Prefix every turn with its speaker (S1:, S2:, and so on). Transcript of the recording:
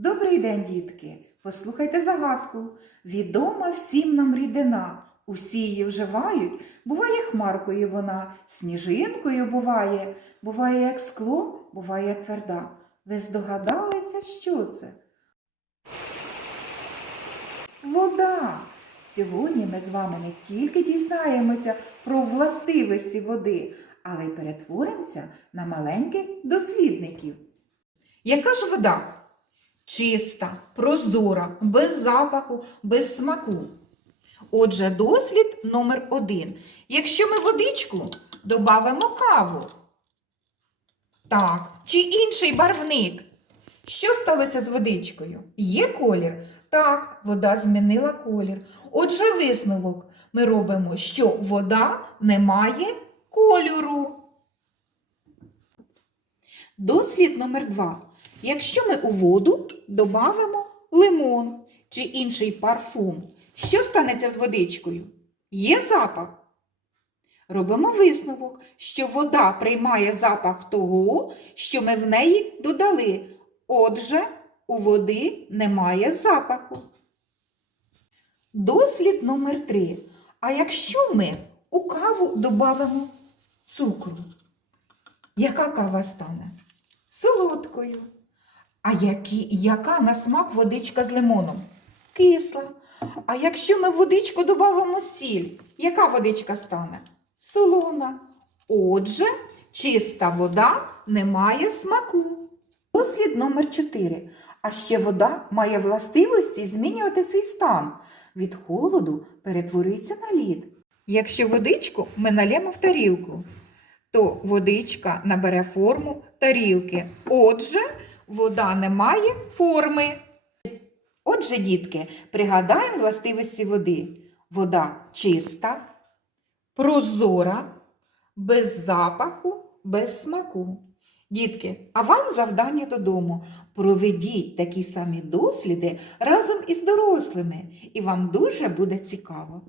S1: Добрий день, дітки! Послухайте загадку. Відома всім нам рідина. Усі її вживають. Буває хмаркою вона, сніжинкою буває, буває як скло, буває тверда. Ви здогадалися, що це? Вода. Сьогодні ми з вами не тільки дізнаємося про властивості води, але й перетворимося на маленьких дослідників.
S2: Яка ж вода? Чиста, прозора, без запаху, без смаку. Отже, дослід номер один. Якщо ми водичку додамо каву. Так, чи інший барвник. Що сталося з водичкою? Є колір? Так, вода змінила колір. Отже, висновок ми робимо, що вода не має кольору. Дослід номер два. Якщо ми у воду додамо лимон чи інший парфум, що станеться з водичкою? Є запах? Робимо висновок, що вода приймає запах того, що ми в неї додали. Отже, у води немає запаху. Дослід номер три. А якщо ми у каву додамо цукру, яка кава стане? Солодкою. А які, яка на смак водичка з лимоном? Кисла. А якщо ми в водичку додамо сіль, яка водичка стане? Солона. Отже, чиста вода не має смаку.
S1: Дослід номер 4. А ще вода має властивості змінювати свій стан. Від холоду перетворюється на лід.
S2: Якщо водичку ми налємо в тарілку, то водичка набере форму тарілки. Отже, вода не має форми.
S1: Отже, дітки, пригадаємо властивості води. Вода чиста,
S2: прозора, без запаху, без смаку. Дітки, а вам завдання додому.
S1: проведіть такі самі досліди разом із дорослими, і вам дуже буде цікаво.